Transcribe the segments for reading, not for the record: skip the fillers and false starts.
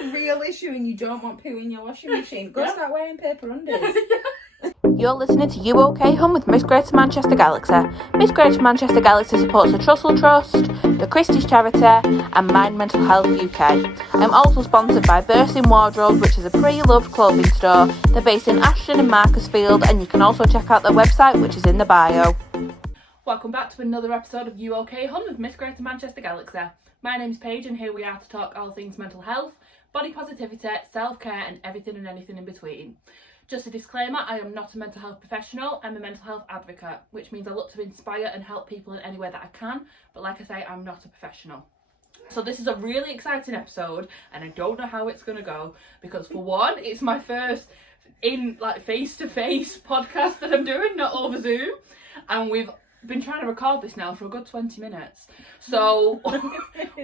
the real issue and you don't want poo in your washing machine, go start wearing paper undies. You're listening to You OK Home with Miss Greater Manchester Galaxy. Miss Greater Manchester Galaxy supports the Trussell Trust, the Christie's Charity and Mind Mental Health UK. I'm also sponsored by Bursting Wardrobes, which is a pre-loved clothing store. They're based in Ashton and Marcusfield, and you can also check out their website, which is in the bio. Welcome back to another episode of You OK Home with Miss Greater Manchester Galaxy. My name's Paige and here we are to talk all things mental health, body positivity, self-care and everything and anything in between. Just a disclaimer, I am not a mental health professional, I'm a mental health advocate, which means I look to inspire and help people in any way that I can, but like I say, I'm not a professional. So this is a really exciting episode and I don't know how it's going to go because for one, it's my first in like face-to-face podcast that I'm doing, not over Zoom, and we've been trying to record this now for a good 20 minutes. So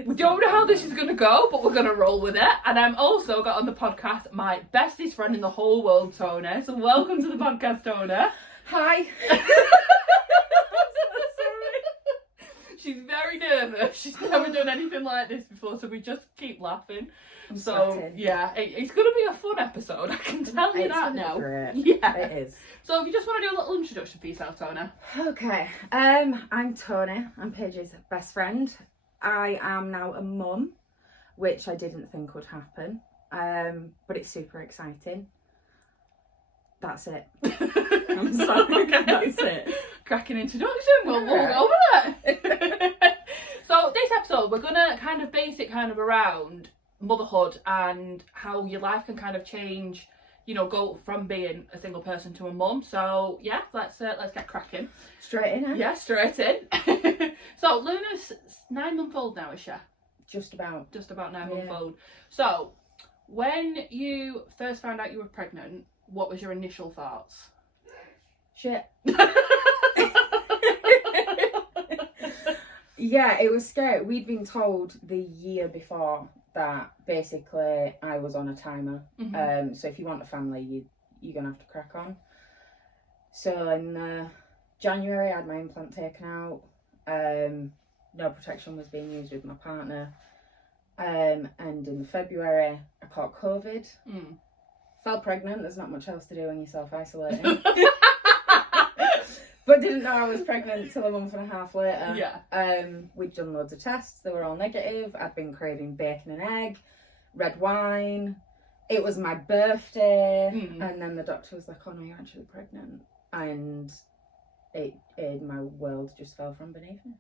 we don't know how this is going to go, but we're going to roll with it. And I'm also got on the podcast my bestest friend in the whole world, Tonie. So welcome to the podcast, Tonie. Hi. She's very nervous. She's never done anything like this before, so we just keep laughing. I'm so sweating. yeah, it's going to be a fun episode. I can tell you that now. Great. Yeah, it is. So if you just want to do a little introduction for yourself, Tonie. Okay. I'm Tonie. I'm Paige's best friend. I am now a mum, which I didn't think would happen. But it's super exciting. That's it. I'm sorry. Okay. That's it. Cracking introduction. We'll go with it. So this episode, we're gonna kind of base it kind of around motherhood and how your life can kind of change. You know, go from being a single person to a mum. So yeah, let's get cracking. Straight in, eh? Yeah, straight in. So Luna's 9-month-old now, is she? Just about 9-month-old. So when you first found out you were pregnant, what was your initial thoughts? Shit. Yeah, it was scary. We'd been told the year before that basically I was on a timer. Mm-hmm. So if you want a family, you're gonna have to crack on. So in January, I had my implant taken out. No protection was being used with my partner. And in February, I caught COVID. Fell pregnant. There's not much else to do when you're self-isolating. But didn't know I was pregnant till a month and a half later. Yeah. We'd done loads of tests. They were all negative. I'd been craving bacon and egg, red wine. It was my birthday. And then the doctor was like, oh no, you're actually pregnant. And my world just fell from beneath me.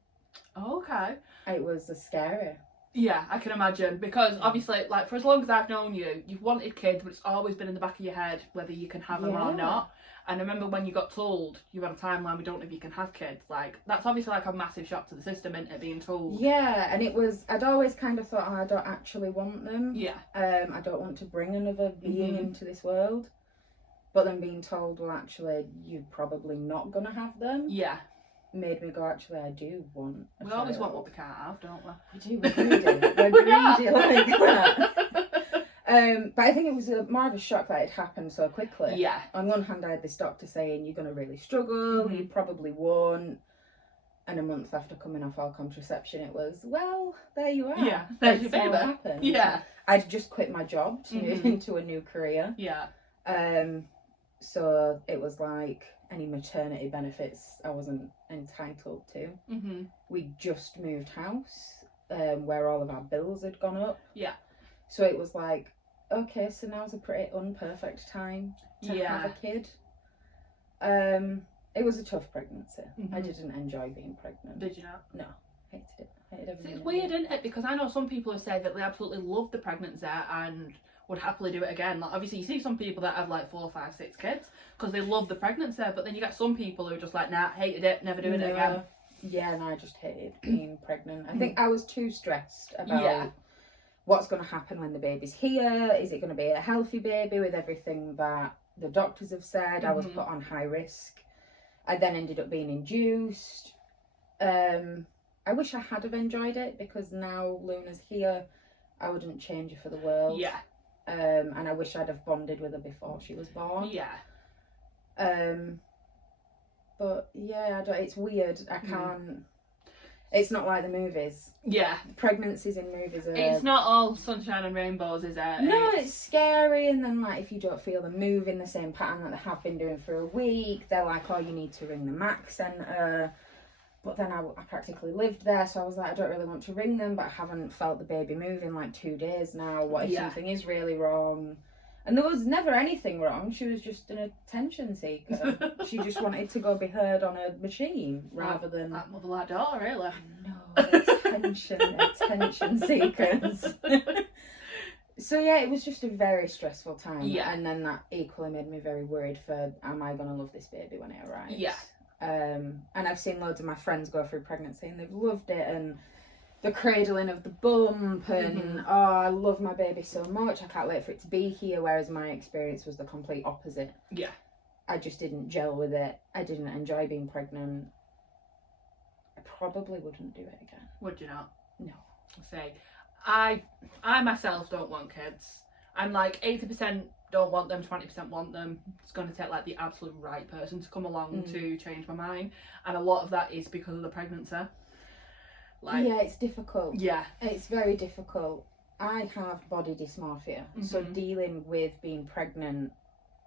Oh, okay. It was scary. Yeah, I can imagine, because obviously, like, for as long as I've known you, you've wanted kids, but it's always been in the back of your head whether you can have them or not. And I remember when you got told you had a timeline, we don't know if you can have kids, like, that's obviously like a massive shock to the system, isn't it, being told? Yeah, and it was, I'd always kind of thought, oh, I don't actually want them. Yeah. I don't want to bring another being into this world. But then being told, well, actually, you're probably not going to have them. Yeah. Made me go, actually, I do want a We child. always want what we can't have, don't we? We really do. We're greedy like that. But I think it was more of a shock that it happened so quickly. Yeah. On one hand, I had this doctor saying, you're going to really struggle, you probably won't. And a month after coming off all contraception, it was, well, there you are. Yeah, there's your baby. Happened. Yeah. I'd just quit my job to move into a new career. Yeah. So it was like any maternity benefits I wasn't entitled to. We just moved house, where all of our bills had gone up. Yeah. So it was like, okay, so now's a pretty unperfect time to have a kid. It was a tough pregnancy. I didn't enjoy being pregnant. Did you not? No, hated it. Hated every minute. It's weird, isn't it? Because I know some people who say that they absolutely love the pregnancy and would happily do it again. Like, obviously, you see some people that have like 4, 5, 6 kids because they love the pregnancy, but then you get some people who are just like, nah, hated it, never doing it again. Yeah, and I just hated being pregnant. I think I was too stressed about what's going to happen when the baby's here. Is it going to be a healthy baby with everything that the doctors have said? I was put on high risk. I then ended up being induced. I wish I had have enjoyed it because now Luna's here, I wouldn't change her for the world. Yeah. And I wish I'd have bonded with her before she was born. Yeah. But yeah, it's weird. I can't. It's not like the movies. Yeah. Pregnancies in movies are... It's not all sunshine and rainbows, is it? No, it's scary, and then, like, if you don't feel them move in the same pattern that they have been doing for a week, they're like, oh, you need to ring the MAC centre. But then I practically lived there, so I was like, I don't really want to ring them, but I haven't felt the baby move in, like, 2 days now. What if something is really wrong? And there was never anything wrong. She was just an attention seeker. She just wanted to go be heard on a machine rather than... That mother like daughter, really. No, attention seekers. So yeah, it was just a very stressful time. Yeah. And then that equally made me very worried for, am I going to love this baby when it arrives? Yeah. And I've seen loads of my friends go through pregnancy and they've loved it, and the cradling of the bump, and oh, I love my baby so much, I can't wait for it to be here, whereas my experience was the complete opposite. Yeah. I just didn't gel with it. I didn't enjoy being pregnant. I probably wouldn't do it again. Would you not? No. Say, I myself don't want kids. I'm like 80% don't want them, 20% want them. It's going to take like the absolute right person to come along to change my mind, and a lot of that is because of the pregnancy. Like, yeah, it's difficult. Yeah, it's very difficult. I have body dysmorphia, so dealing with being pregnant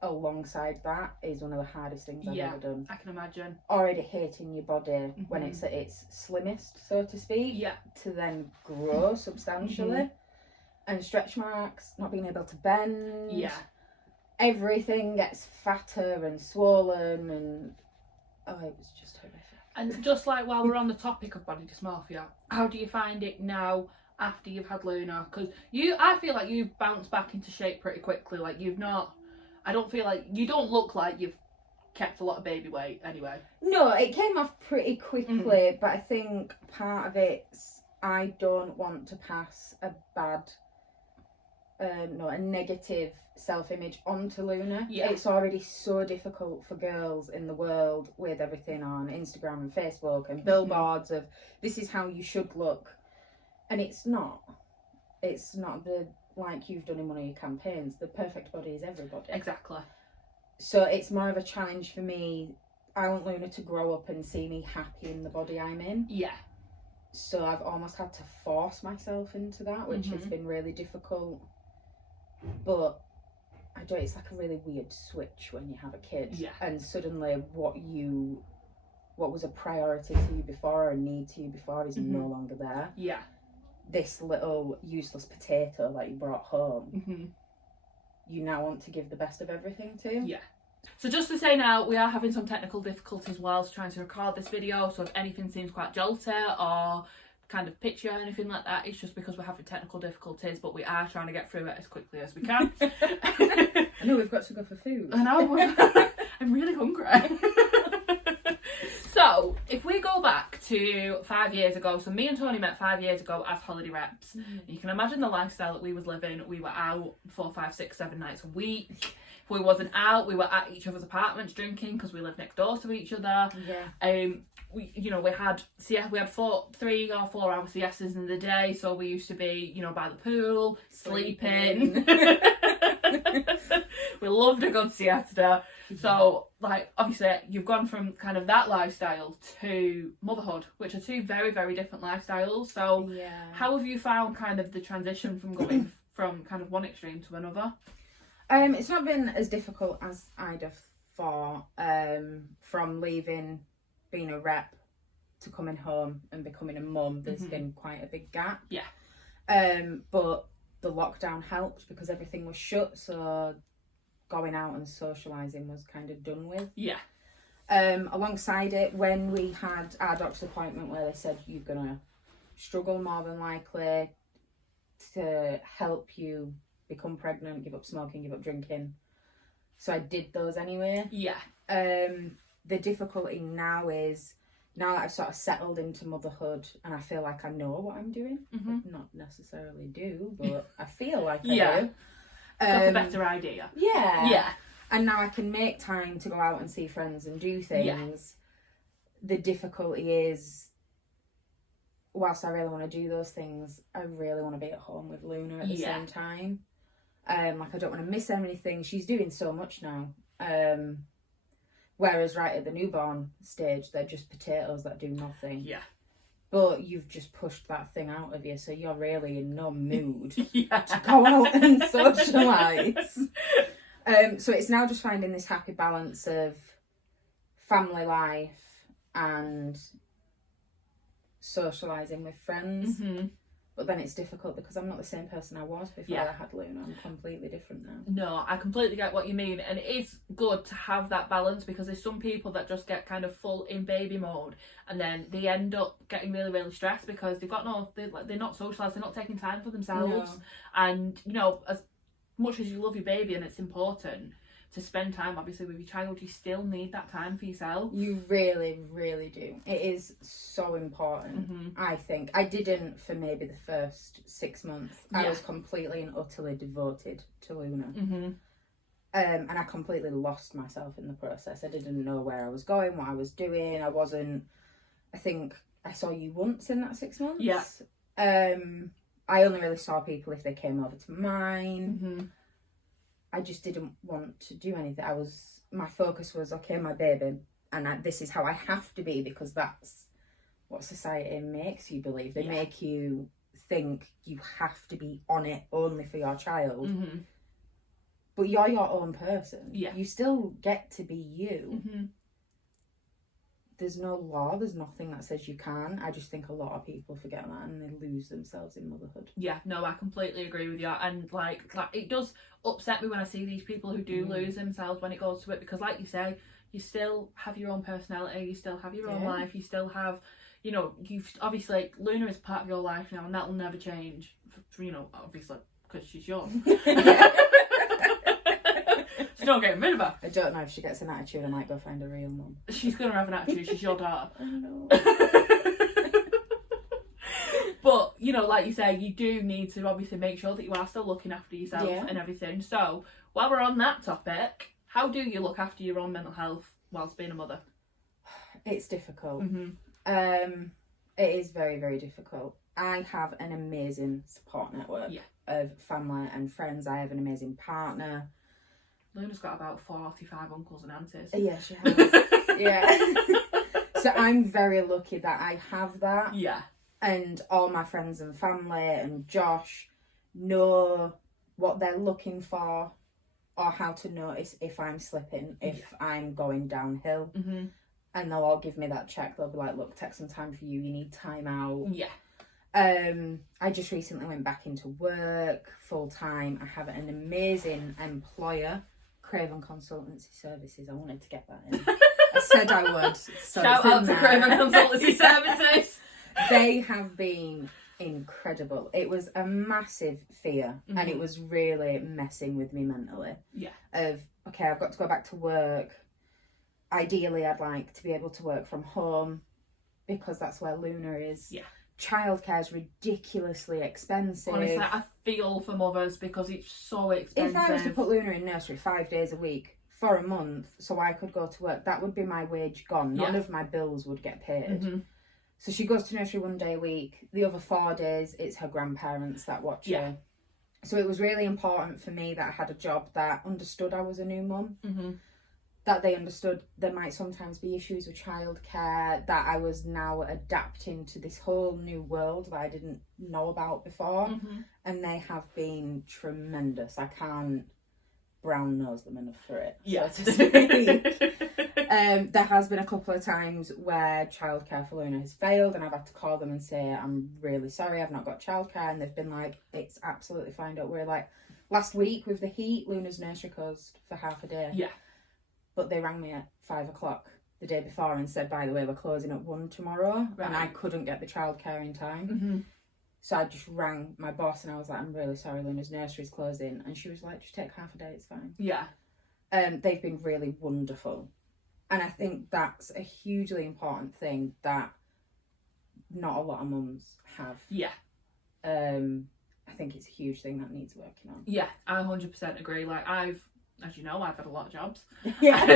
alongside that is one of the hardest things I've ever done. I can imagine. Already hating your body when it's at its slimmest, so to speak, to then grow substantially, and stretch marks, not being able to bend, everything gets fatter and swollen, and it was just horrific. And just like while we're on the topic of body dysmorphia, how do you find it now after you've had Luna? Because I feel like you've bounced back into shape pretty quickly. Like, you've not, I don't feel like, you don't look like you've kept a lot of baby weight anyway. No, it came off pretty quickly, but I think part of it's, I don't want to pass a negative self-image onto Luna. It's already so difficult for girls in the world with everything on Instagram and Facebook and billboards of this is how you should look, and it's not the, like you've done in one of your campaigns, the perfect body is everybody. Exactly. So it's more of a challenge for me. I want Luna to grow up and see me happy in the body I'm in. Yeah. So I've almost had to force myself into that, which has been really difficult. But I don't, it's like a really weird switch when you have a kid. Yeah. And suddenly what was a priority to you before, or a need to you before, is no longer there. Yeah. This little useless potato that you brought home, you now want to give the best of everything to. Yeah. So just to say now, we are having some technical difficulties whilst trying to record this video, so if anything seems quite jolty or kind of pitchy or anything like that, it's just because we're having technical difficulties, but we are trying to get through it as quickly as we can. I know we've got to go for food. I know, I'm really hungry. So, if we go back to 5 years ago, so me and Tonie met 5 years ago as holiday reps. You can imagine the lifestyle that we was living. We were out 4, 5, 6, 7 nights a week. If we wasn't out, we were at each other's apartments drinking because we lived next door to each other. Yeah. We had 3 or 4 hour siestas in the day, so we used to be, by the pool, sleeping. We loved a good siesta. So, like, obviously, you've gone from kind of that lifestyle to motherhood, which are 2 very, very different lifestyles. So, how have you found kind of the transition from going from kind of one extreme to another? It's not been as difficult as I'd have thought. From leaving being a rep to coming home and becoming a mum, there's been quite a big gap. Yeah. But the lockdown helped because everything was shut, so going out and socialising was kind of done with. Yeah. Alongside it, when we had our doctor's appointment where they said you're going to struggle more than likely to help you become pregnant, give up smoking, give up drinking. So I did those anyway. Yeah. The difficulty now is, now that I've sort of settled into motherhood and I feel like I know what I'm doing, I not necessarily do, but I feel like I do. Got a better idea. Yeah. Yeah. And now I can make time to go out and see friends and do things. Yeah. The difficulty is, whilst I really want to do those things, I really want to be at home with Luna at the same time. Like, I don't want to miss anything. She's doing so much now. Whereas right at the newborn stage, they're just potatoes that do nothing. Yeah. but you've just pushed that thing out of you, so you're really in no mood yeah. to go out and socialise. So it's now just finding this happy balance of family life and socialising with friends. Mm-hmm. But then it's difficult because I'm not the same person I was before I had Luna. I'm completely different now. No, I completely get what you mean. And it is good to have that balance, because there's some people that just get kind of full in baby mode and then they end up getting really, really stressed because they're not socialised, they're not taking time for themselves. No. And, you know, as much as you love your baby and it's important to spend time, obviously, with your child, you still need that time for yourself. You really, really do. It is so important, I think. I didn't for maybe the first 6 months. I was completely and utterly devoted to Luna. And I completely lost myself in the process. I didn't know where I was going, what I was doing. I think I saw you once in that 6 months. Yeah. I only really saw people if they came over to mine. I just didn't want to do anything. My focus was, okay, my baby, and this is how I have to be, because that's what society makes you believe. They make you think you have to be on it only for your child. But you're your own person. Yeah. You still get to be you. There's no law, there's nothing that says you can. I just think a lot of people forget that and they lose themselves in motherhood. Yeah, no, I completely agree with you. And like it does upset me when I see these people who do lose themselves when it goes to it, because like you say, you still have your own personality, you still have your own life, you still have, you know, you've obviously, Luna is part of your life now and that will never change, for, you know, obviously, because she's yours. So don't get rid of her. I don't know, if she gets an attitude, I might go find a real mum. She's going to have an attitude, she's your daughter. I know. But, you know, like you say, you do need to obviously make sure that you are still looking after yourself and everything. So, while we're on that topic, how do you look after your own mental health whilst being a mother? It's difficult. It is very, very difficult. I have an amazing support network of family and friends. I have an amazing partner. Luna's got about 45 uncles and aunties. Yeah, she has. So I'm very lucky that I have that. Yeah. And all my friends and family and Josh know what they're looking for, or how to notice if I'm slipping, if I'm going downhill. And they'll all give me that check. They'll be like, look, take some time for you need time out. I just recently went back into work full time. I have an amazing employer, Craven Consultancy Services. I wanted to get that in. I said I would. So shout out to Craven Consultancy Services. They have been incredible. It was a massive fear and it was really messing with me mentally. Of, okay, I've got to go back to work. Ideally, I'd like to be able to work from home because that's where Luna is. Childcare is ridiculously expensive. Honestly, I feel for mothers because it's so expensive. If I was to put Luna in nursery 5 days a week for a month so I could go to work, that would be my wage gone. None of my bills would get paid. So she goes to nursery 1 day a week. The other 4 days, it's her grandparents that watch her. So it was really important for me that I had a job that understood I was a new mum. That they understood there might sometimes be issues with childcare, that I was now adapting to this whole new world that I didn't know about before. And they have been tremendous. I can't brown nose them enough for it. So to speak. There has been a couple of times where childcare for Luna has failed and I've had to call them and say, I'm really sorry, I've not got childcare. And they've been like, it's absolutely fine, don't worry. Like last week with the heat, Luna's nursery closed for half a day. But they rang me at 5 o'clock the day before and said, by the way, we're closing at 1 tomorrow. And I couldn't get the childcare in time. So I just rang my boss and I was like, I'm really sorry, Luna's nursery's closing. And she was like, just take half a day, it's fine. They've been really wonderful. And I think that's a hugely important thing that not a lot of mums have. I think it's a huge thing that needs working on. I 100% agree. Like as you know, I've had a lot of jobs. You've got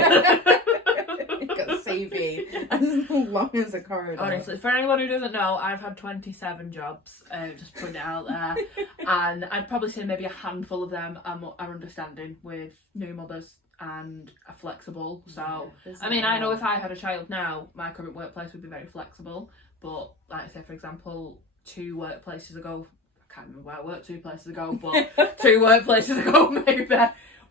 a CV as long as a corridor. Honestly, for anyone who doesn't know, I've had 27 jobs, just putting it out there. And I'd probably say maybe a handful of them are understanding with new mothers and are flexible. So, I mean, I know if I had a child now, my current workplace would be very flexible. but like I say, for example, 2 workplaces ago, I can't remember where I worked 2 places ago, but 2 workplaces ago maybe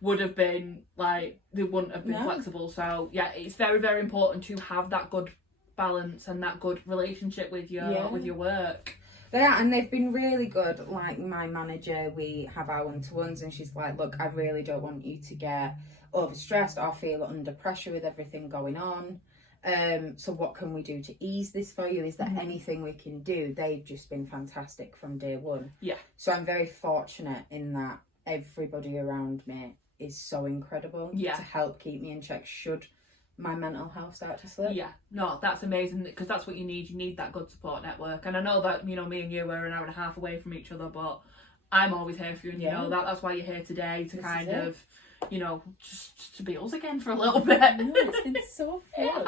would have been like, they wouldn't have been flexible. So yeah, it's very, very important to have that good balance and that good relationship with your work. They are, and they've been really good. Like my manager, we have our one-to-ones, and she's like, look, I really don't want you to get overstressed or feel under pressure with everything going on. So what can we do to ease this for you? Is there anything we can do? They've just been fantastic from day one. Yeah. So I'm very fortunate in that everybody around me is so incredible to help keep me in check should my mental health start to slip. Yeah, no, that's amazing, because that's what you need that good support network. And I know that, you know, me and you are an hour and a half away from each other, but I'm always here for you, and you know that's why you're here today, to kind of, you know, just to be us again for a little bit. It's been so fun.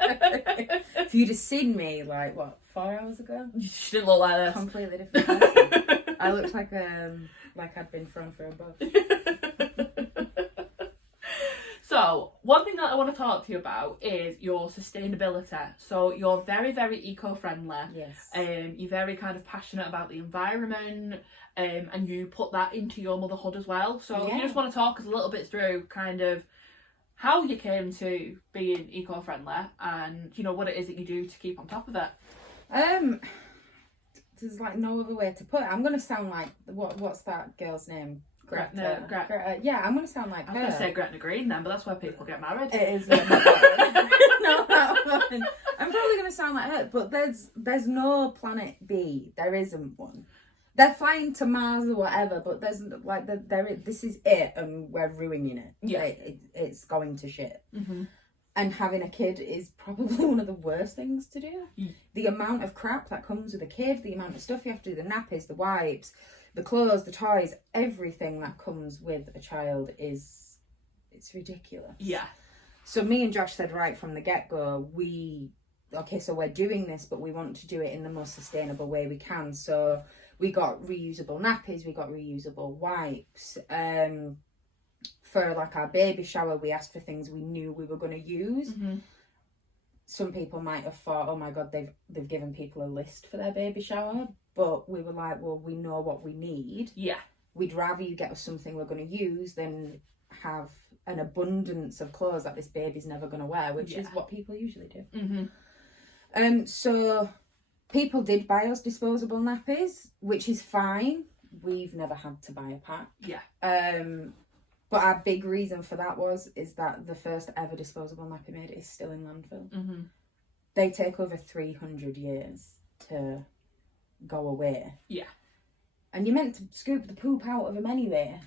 It has. So you just seen me like what, 4 hours ago? She didn't look like this. Completely different person. I looked like I'd been thrown for a bus. So, one thing that I want to talk to you about is your sustainability. So, you're very, very eco-friendly. Yes. You're very kind of passionate about the environment, and you put that into your motherhood as well. So, if you just want to talk us a little bit through kind of how you came to being eco-friendly, and, you know, what it is that you do to keep on top of it. There's like no other way to put it. I'm going to sound like, what's that girl's name? Greta. Yeah, I'm going to sound like her. I was going to say Gretna Green then, but that's where people get married. It is. Not that one. I'm probably going to sound like her, but there's no planet B. There isn't one. They're flying to Mars or whatever, but there's like this is it, and we're ruining it. Yeah, it's going to shit. Mm-hmm. And having a kid is probably one of the worst things to do. The amount of crap that comes with a kid, the amount of stuff you have to do, the nappies, the wipes, the clothes, the toys, everything that comes with a child it's ridiculous. Yeah. So me and Josh said right from the get-go, so we're doing this, but we want to do it in the most sustainable way we can. So we got reusable nappies, we got reusable wipes. For like our baby shower, we asked for things we knew we were going to use. Mm-hmm. Some people might have thought, oh my God, they've given people a list for their baby shower. But we were like, well, we know what we need. Yeah. We'd rather you get us something we're going to use than have an abundance of clothes that this baby's never going to wear, which is what people usually do. Mm-hmm. So people did buy us disposable nappies, which is fine. We've never had to buy a pack. Yeah. But our big reason for that is that the first ever disposable nappy made is still in landfill. Mm-hmm. They take over 300 years to go away. Yeah. And you're meant to scoop the poop out of them anyway.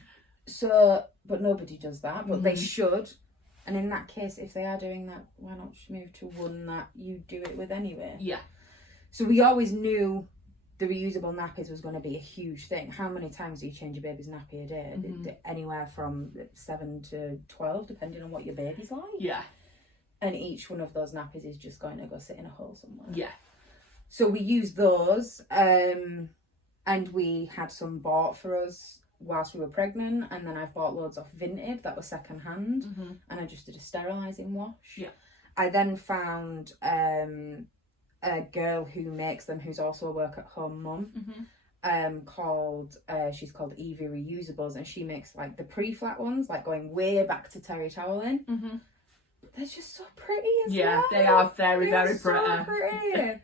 So, but nobody does that. But they should. And in that case, if they are doing that, why not just move to one that you do it with anyway? Yeah. So we always knew the reusable nappies was going to be a huge thing. How many times do you change your baby's nappy a day? Mm-hmm. Anywhere from 7 to 12, depending on what your baby's like. Yeah. And each one of those nappies is just going to go sit in a hole somewhere. Yeah. So we used those, and we had some bought for us whilst we were pregnant, and then I've bought loads off Vinted that were second hand, and I just did a sterilising wash. Yeah. I then found a girl who makes them, who's also a work-at-home mum, she's called Evie Reusables, and she makes like the pre-flat ones, like going way back to terry toweling. They're just so pretty as well. Yeah, they are very, very pretty. So pretty.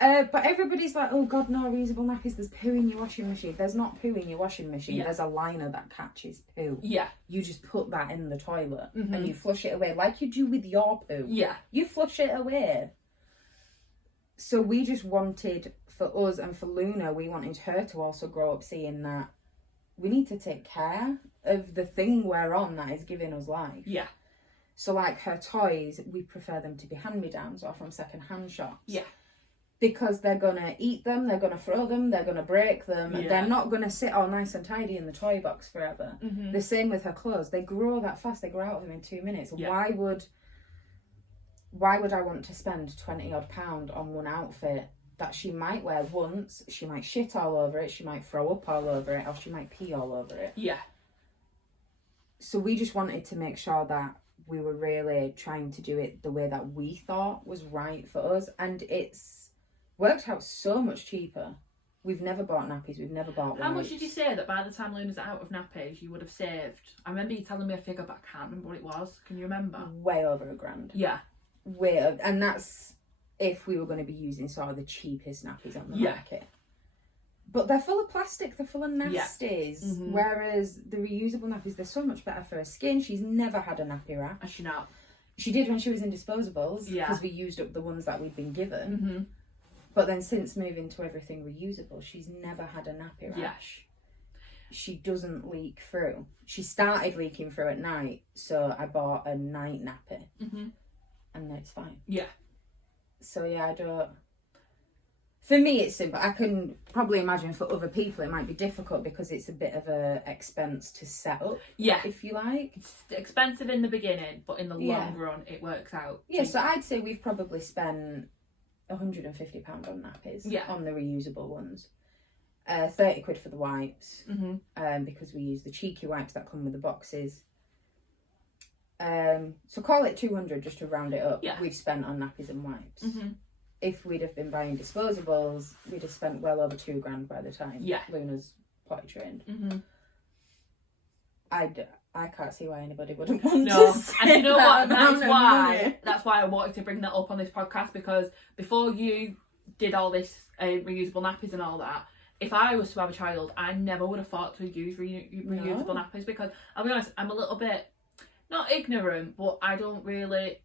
But everybody's like, oh God, no, reusable nappies, there's poo in your washing machine. There's not poo in your washing machine. There's a liner that catches poo. Yeah. You just put that in the toilet and you flush it away like you do with your poo. Yeah. You flush it away. So we just wanted, for us and for Luna, we wanted her to also grow up seeing that we need to take care of the thing we're on that is giving us life. Yeah. So like her toys, we prefer them to be hand-me-downs or from second-hand shops. Yeah. Because they're going to eat them, they're going to throw them, they're going to break them. Yeah. They're not going to sit all nice and tidy in the toy box forever. The same with her clothes. They grow that fast, they grow out of them in 2 minutes. Yeah. Why would I want to spend 20 odd pound on one outfit that she might wear once, she might shit all over it, she might throw up all over it, or she might pee all over it? Yeah. So we just wanted to make sure that we were really trying to do it the way that we thought was right for us, and it's worked out so much cheaper. We've never bought nappies, we've never bought How much did you say that by the time Luna's out of nappies you would have saved? I remember you telling me a figure, but I can't remember what it was. Can you remember? Way over £1,000. Yeah. And that's if we were going to be using sort of the cheapest nappies on the market. But they're full of plastic, they're full of nasties. Mm-hmm. Whereas the reusable nappies, they're so much better for her skin. She's never had a nappy rash. Has she not? She did when she was in disposables, Yeah. because we used up the ones that we'd been given. Mm-hmm. But then since moving to everything reusable, she's never had a nappy rash. Yeah. She doesn't leak through. She started leaking through at night, so I bought a night nappy. Mm-hmm. And then it's fine. Yeah. So yeah, I don't... For me, it's simple. I can probably imagine for other people it might be difficult because it's a bit of a expense to set up. Yeah. If you like. It's expensive in the beginning, but in the long run, it works out. Yeah, so I'd say we've probably spent £150 on nappies. Yeah. On the reusable ones. 30 quid for the wipes. Mm-hmm. Because we use the cheeky wipes that come with the boxes. So call it 200 just to round it up. Yeah. We've spent on nappies and wipes. Mm-hmm. If we'd have been buying disposables, we'd have spent well over £2,000 by the time Luna's potty trained. Mm-hmm. I can't see why anybody wouldn't want No, to say and you know what? money. That's why I wanted to bring that up on this podcast, because before you did all this reusable nappies and all that, if I was to have a child, I never would have thought to use reusable nappies, because I'll be honest, I'm a little bit not ignorant, but I don't really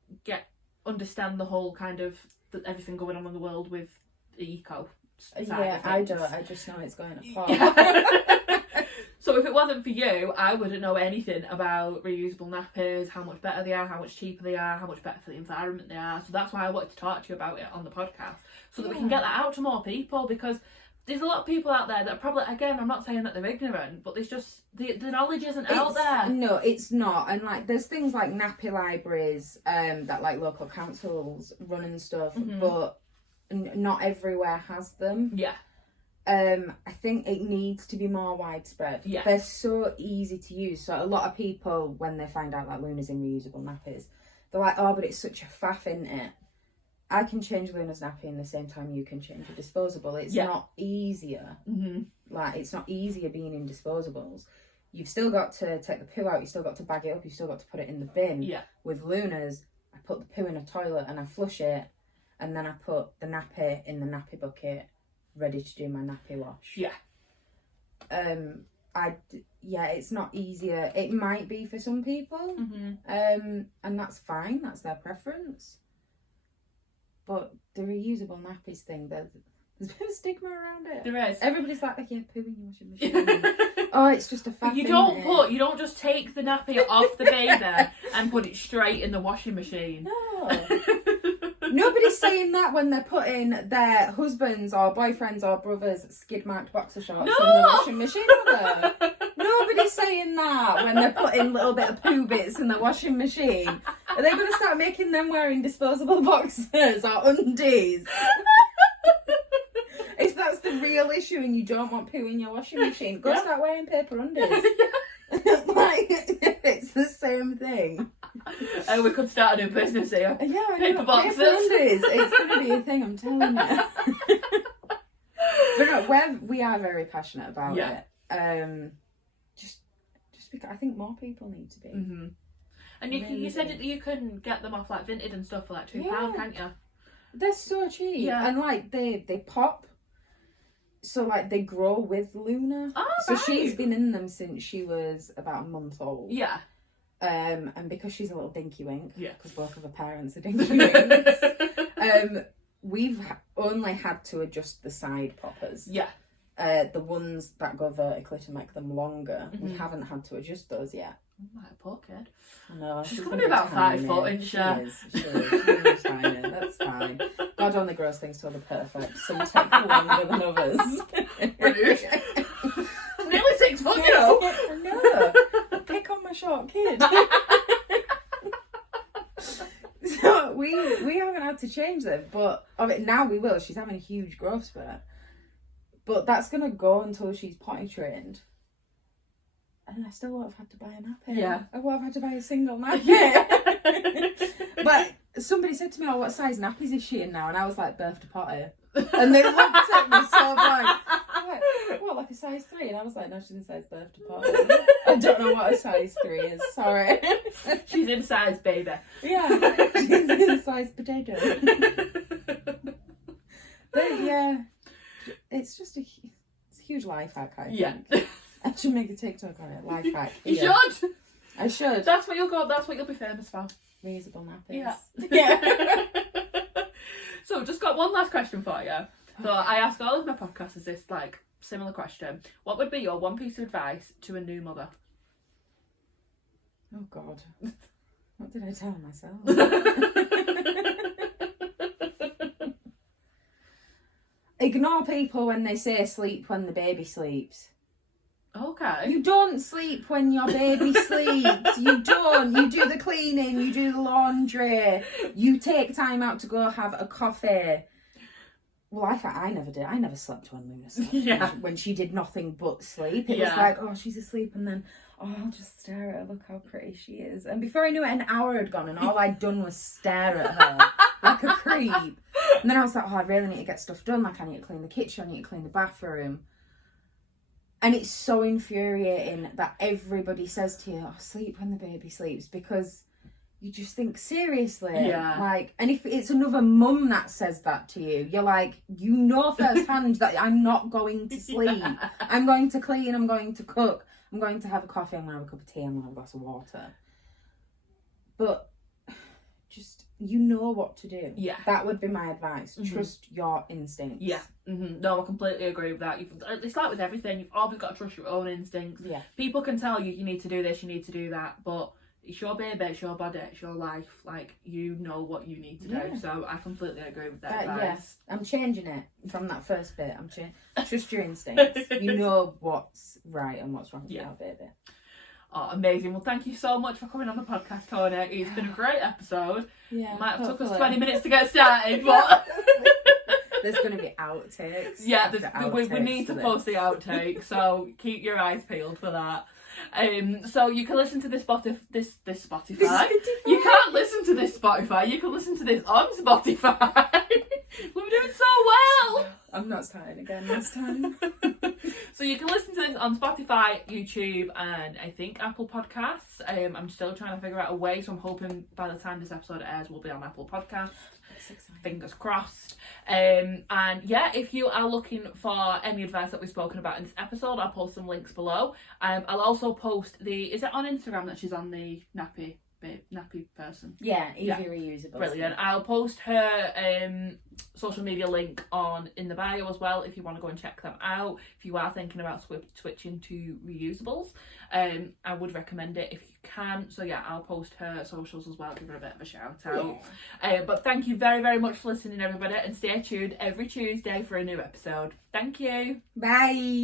understand the whole kind of everything going on in the world with the eco side of I things. don't. I just know it's going to fall. So if it wasn't for you, I wouldn't know anything about reusable nappies, how much better they are, how much cheaper they are, how much better for the environment they are. So that's why I wanted to talk to you about it on the podcast, so that we can get that out to more people, because there's a lot of people out there that probably, again, I'm not saying that they're ignorant, but there's just, the knowledge isn't out there. No, it's not. And like, there's things like nappy libraries that like local councils run and stuff, but not everywhere has them. Yeah. I think it needs to be more widespread. Yeah. They're so easy to use. So a lot of people, when they find out that Luna's in reusable nappies, they're like, oh, but it's such a faff, isn't it? I can change Luna's nappy in the same time you can change a disposable. It's not easier. Mm-hmm. Like, it's not easier being in disposables. You've still got to take the poo out. You've still got to bag it up. You've still got to put it in the bin. Yeah. With Luna's, I put the poo in a toilet and I flush it. And then I put the nappy in the nappy bucket, ready to do my nappy wash. Yeah. It's not easier. It might be for some people. Mm-hmm. And that's fine. That's their preference. But the reusable nappies thing, there's a bit of stigma around it. There is. Everybody's like, oh, yeah, poo in your washing machine. Oh, it's just a faff. You don't just take the nappy off the baby and put it straight in the washing machine. No. Nobody's saying that when they're putting their husbands or boyfriends or brothers' skid-marked boxer shorts in the washing machine, are they? Nobody's saying that when they're putting little bit of poo bits in the washing machine. Are they going to start making them wearing disposable boxers or undies? If that's the real issue and you don't want poo in your washing machine, go start wearing paper undies. Like, it's the same thing. We could start a new business here. Yeah, paper boxes. Paper undies. It's going to be a thing, I'm telling you. But no, we are very passionate about it. Just because I think more people need to be. Mm-hmm. And you said that you can get them off like Vinted and stuff for like £2, can't you? They're so cheap. Yeah. And like they pop. So like they grow with Luna. Oh, so she's been in them since she was about a month old. Yeah. And because she's a little dinky wink, because both of her parents are dinky winks, we've only had to adjust the side poppers. Yeah. The ones that go vertically to make them longer, we haven't had to adjust those yet. Oh, my poor kid. No, she's going to be about 5 foot, isn't she? She is tiny. That's fine. God only grows things till they're perfect. Some take longer than others. Rude. Nearly 6 foot, you know. I know. Pick on my short kid. So we haven't had to change them, but now we will. She's having a huge growth spurt. But that's going to go until she's potty trained. And I still won't have had to buy a nappy. Yeah. I won't have had to buy a single nappy. But somebody said to me, "Oh, what size nappies is she in now?" And I was like, "Birth to potty." And they looked at me so blank. What, like a size 3? And I was like, "No, she's in size birth to potty." I don't know what a size 3 is. Sorry. She's in size baby. Yeah, she's in size potato. But yeah, it's just a huge life hack. I think. I should make a TikTok on it. Life hack. You should. I should. That's what you'll be famous for. Reusable nappies. Yeah. So, just got one last question for you. So, I ask all of my podcasters this like similar question: what would be your one piece of advice to a new mother? Oh God, what did I tell myself? Ignore people when they say sleep when the baby sleeps. Okay. You don't sleep when your baby sleeps. You don't. You do the cleaning, you do the laundry, you take time out to go have a coffee. Well, I never did. I never slept when Luna slept. When she did nothing but sleep. It was like, oh, she's asleep, and then, oh, I'll just stare at her. Look how pretty she is. And before I knew it, an hour had gone, and all I'd done was stare at her like a creep. And then I was like, oh, I really need to get stuff done. Like, I need to clean the kitchen. I need to clean the bathroom. And it's so infuriating that everybody says to you, oh, sleep when the baby sleeps, because you just think, seriously? Yeah. Like, and if it's another mum that says that to you, you're like, you know firsthand that I'm not going to sleep. I'm going to clean, I'm going to cook, I'm going to have a coffee, I'm going to have a cup of tea, I'm going to have a glass of water. But just, you know what to do. Yeah. That would be my advice. Trust your instincts. Yeah. No, I completely agree with that. It's like with everything. You've always got to trust your own instincts. Yeah. People can tell you need to do this, you need to do that, but it's your baby, it's your body, it's your life. Like, you know what you need to do. So I completely agree with that advice. Yes, I'm changing it from that first bit. Trust your instincts. You know what's right and what's wrong with your baby. Oh, amazing. Well, thank you so much for coming on the podcast, Tonie. It's been a great episode. Yeah. Might have took us 20 minutes to get started, but there's going to be outtakes. Yeah, we need to post the outtakes, so keep your eyes peeled for that. So you can listen to this Spotify. You can't listen to this Spotify. You can listen to this on Spotify. We're doing so well. I'm not starting again this time. So you can listen to this on Spotify, YouTube, and I think Apple Podcasts. I'm still trying to figure out a way, so I'm hoping by the time this episode airs, we'll be on Apple Podcasts. Fingers crossed. And yeah, if you are looking for any advice that we've spoken about in this episode, I'll post some links below. I'll also post is it on Instagram that she's on the nappy person? Yeah, Evie Reusables. Brilliant. I'll post her social media link in the bio as well if you want to go and check them out. If you are thinking about switching to reusables, I would recommend it if you can. So yeah, I'll post her socials as well, give her a bit of a shout out. Yeah. But thank you very, very much for listening, everybody, and stay tuned every Tuesday for a new episode. Thank you. Bye.